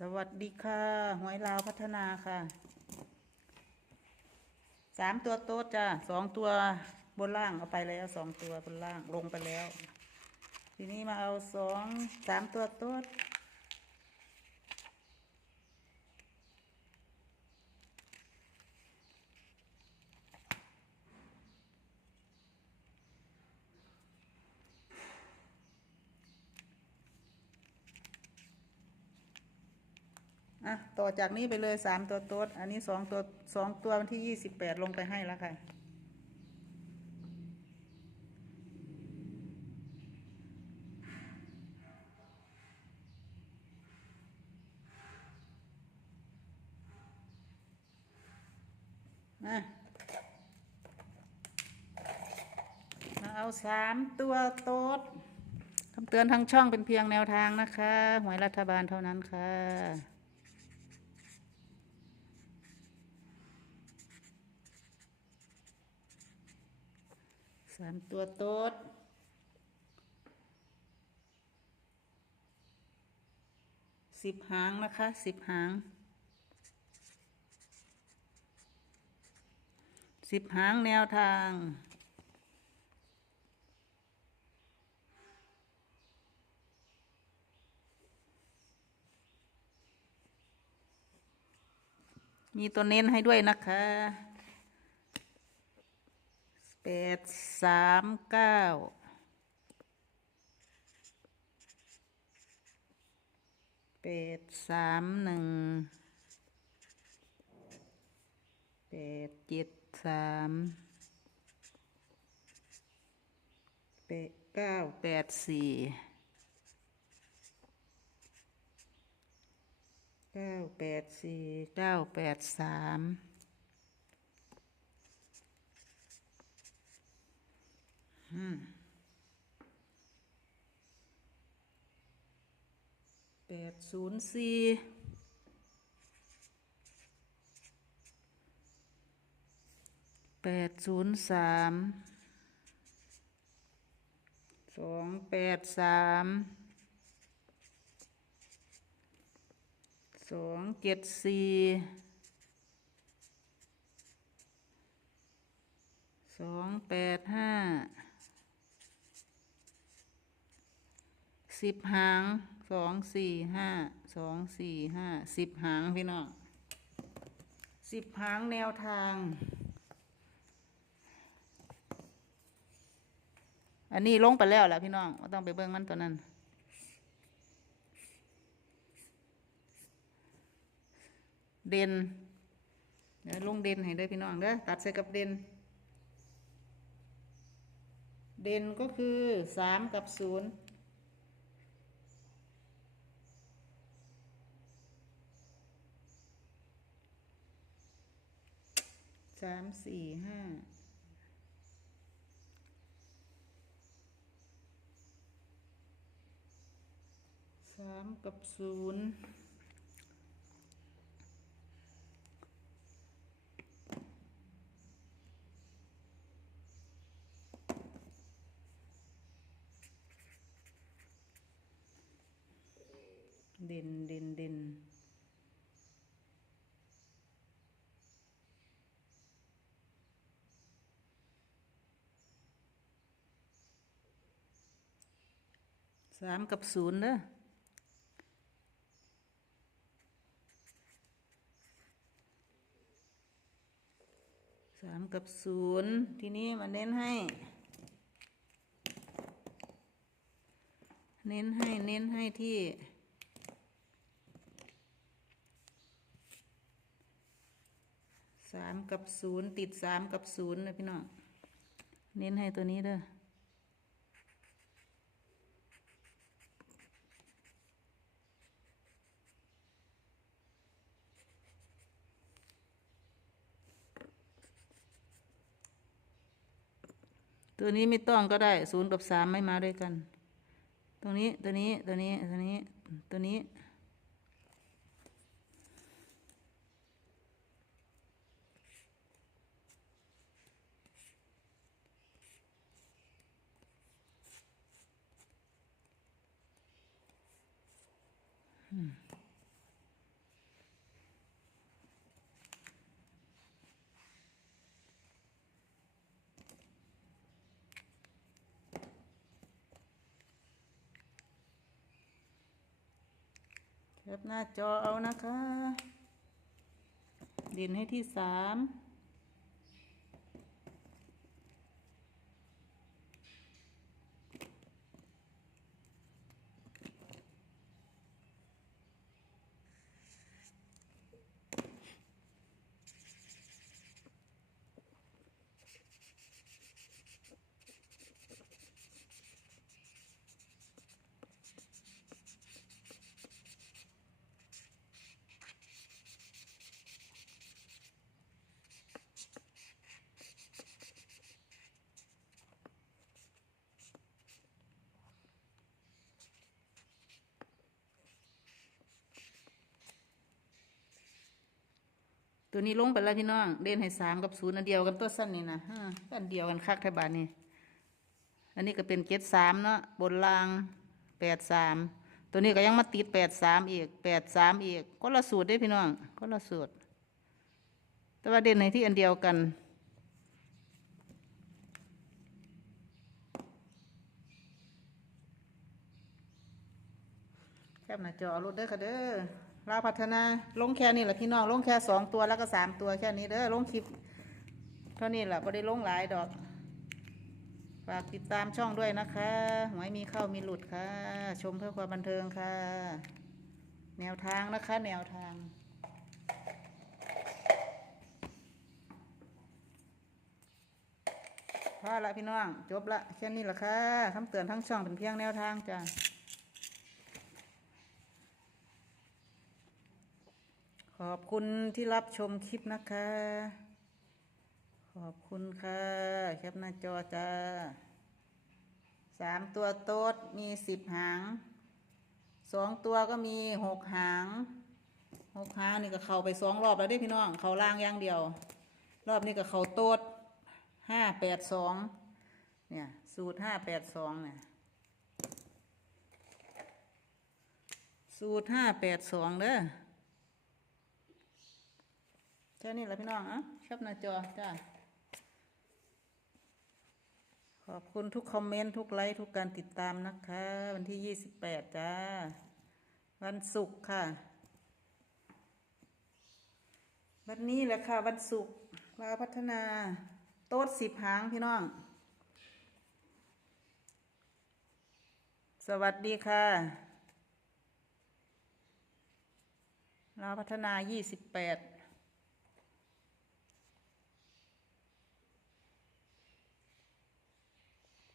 สวัสดีค่ะ หวยลาวพัฒนาค่ะสามตัวโต๊ดจ้ะสองตัวบนล่างเอาไปแล้วสองตัวบนล่างลงไปแล้ว ทีนี้มาเอาสองสามตัวโต๊ด อะต่อจากนี้ไปเลยสามตัวโต๊ดอันนี้สองตัวสองตัววันที่ยี่สิบแปดลงไปให้แล้วค่ะ มามาเอาสามตัวโต๊ดคำเตือนทางช่องเป็นเพียงแนวทางนะคะ หวยรัฐบาลเท่านั้นค่ะ สามตัวโต๊ดสิบหางนะคะสิบหางสิบหางแนวทางมีตัวเน้นให้ด้วยนะคะ แปดสามเก้าแปดสามหนึ่งแปดเจ็ดสามแปดเก้าแปดสี่เก้าแปดสี่เก้าแปดสามอืม แปดศูนย์สี่แปดศูนย์สามสองแปดสามสองเจ็ดสี่สองแปดห้า สิบหางสองสี่ห้าสองสี่ห้าสิบหางพี่น้องสิบหางแนวทาง อันนี้ลงไปแล้วแหละพี่น้องต้องไปเบิ่งมันตัวนั้นเด่นเดี๋ยวลงเด่นให้ด้อพี่น้องเด้อตัดใส่กับเด่นเด่นก็คือสามกับศูนย์ามสี่ห้าสามกับศูนย์เด่นเด่นเด่น สามกับศูนย์เด้อสามกับศูนย์ทีนี้มาเน้นให้ เน้นให้เน้นให้ที่สามกับศูนย์ติดสามกับศูนย์นะพี่น้องเน้นให้ตัวนี้เด้อ ตัวนี้ไม่ต้องก็ได้ศูนย์กับสามไม่มาด้วยกัน ตรงนี้ตัวนี้ตัวนี้ตัวนี้ตัวนี้อื แคปหน้าจอเอานะคะ ดินให้ที่สาม ตัวนี้ลงไปแล้วพี่น้องเด่นให้สามกับศูนย์อันเดียวกันตัวสั้นนี่นะอันเดียวกันคักไทยบานนี่อันนี้ก็เป็นเจ็ดสามเนาะบนล่างแปดสามตัวนี้ก็ยังมาติดแปดสามอีกแปดสามอีกก็ละสูตรได้พี่น้องก็ละสูตร แต่ว่าเด่นในที่อันเดียวกันแคบหน้าจอรถเด้อค่ะเด้อ ลาวพัฒนาลงแค่นี้แหละพี่น้องลงแค่สองตัวแล้วก็สามตัวแค่นี้เด้อลงคลิปเท่านี้แหละไม่ได้ลงหลายดอกฝากติดตามช่องด้วยนะคะหวยมีเข้ามีหลุดค่ะ ชมเพื่อความบันเทิงค่ะ แนวทางนะคะ แนวทางพอละพี่น้อง จบละแค่นี้ละค่ะคำเตือนทั้งช่องเป็นเพียงแนวทางจ้ะ อบคุณที่รับชมคลิปนะคะ ขอบคุณค่ะแคปหน้าจอจ้าสามตัวโต๊ดมีสิบหางสองตัวก็มีหกหางหกหางนี่ก็เข้าไปสองรอบแล้วเด้พี่น้องเขาล่างอย่างเดียว รอบนี้ก็เขาโต๊ดห้าแปดสองเนี่ยสูตรห้าแปดสองเนี่ยสูตรห้าแปดสองเด้อ แค่นี้แหละพี่น้องอะแคปหน้าจอจ้าขอบคุณทุกคอมเมนต์ทุกไลค์ทุกการติดตามนะคะ วันที่ยี่สิบแปดจ้า วันศุกร์ค่ะ วันนี้แหละค่ะ วันศุกร์ลาพัฒนา โต๊ดสิบหางพี่น้อง สวัสดีค่ะลาพัฒนายี่สิบแปด